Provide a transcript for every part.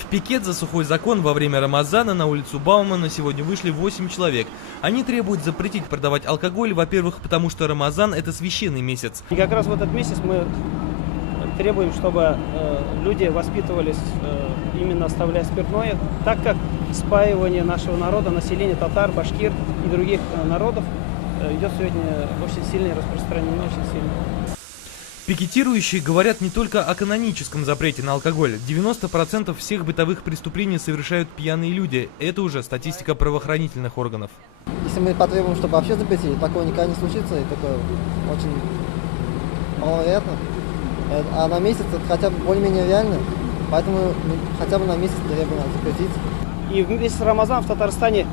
В пикет за сухой закон во время Рамазана на улицу Баумана сегодня вышли 8 человек. Они требуют запретить продавать алкоголь, во-первых, потому что Рамазан – это священный месяц. И как раз в этот месяц мы требуем, чтобы люди воспитывались, именно оставляя спиртное, так как спаивание нашего народа, населения татар, башкир и других народов идет сегодня очень сильно распространено, очень сильно. Пикетирующие говорят не только о каноническом запрете на алкоголь. 90% всех бытовых преступлений совершают пьяные люди. Это уже статистика правоохранительных органов. Если мы потребуем, чтобы вообще запретили, такого никогда не случится, и такое очень маловероятно. А на месяц это хотя бы более-менее реально, поэтому хотя бы на месяц требуем запретить. И в месяц Рамазан в Татарстане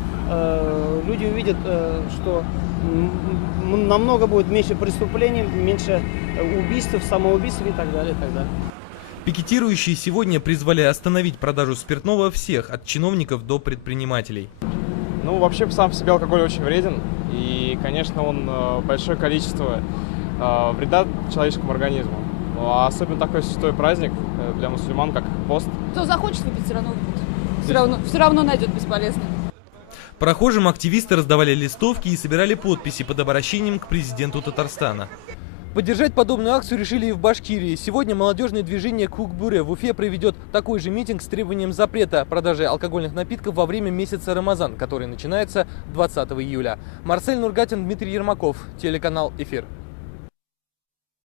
люди увидят, что намного будет меньше преступлений, меньше убийств, самоубийств и так далее, и так далее. Пикетирующие сегодня призвали остановить продажу спиртного всех, от чиновников до предпринимателей. Ну, вообще, сам по себе алкоголь очень вреден, и, конечно, он большое количество вреда человеческому организму. А особенно такой святой праздник для мусульман, как пост. Кто захочет выпить, все равно выпьет. Все равно найдет бесполезно. Прохожим активисты раздавали листовки и собирали подписи под обращением к президенту Татарстана. Поддержать подобную акцию решили и в Башкирии. Сегодня молодежное движение Кукбуре в Уфе проведет такой же митинг с требованием запрета продажи алкогольных напитков во время месяца Рамазан, который начинается 20 июля. Марсель Нургатин, Дмитрий Ермаков, телеканал «Эфир».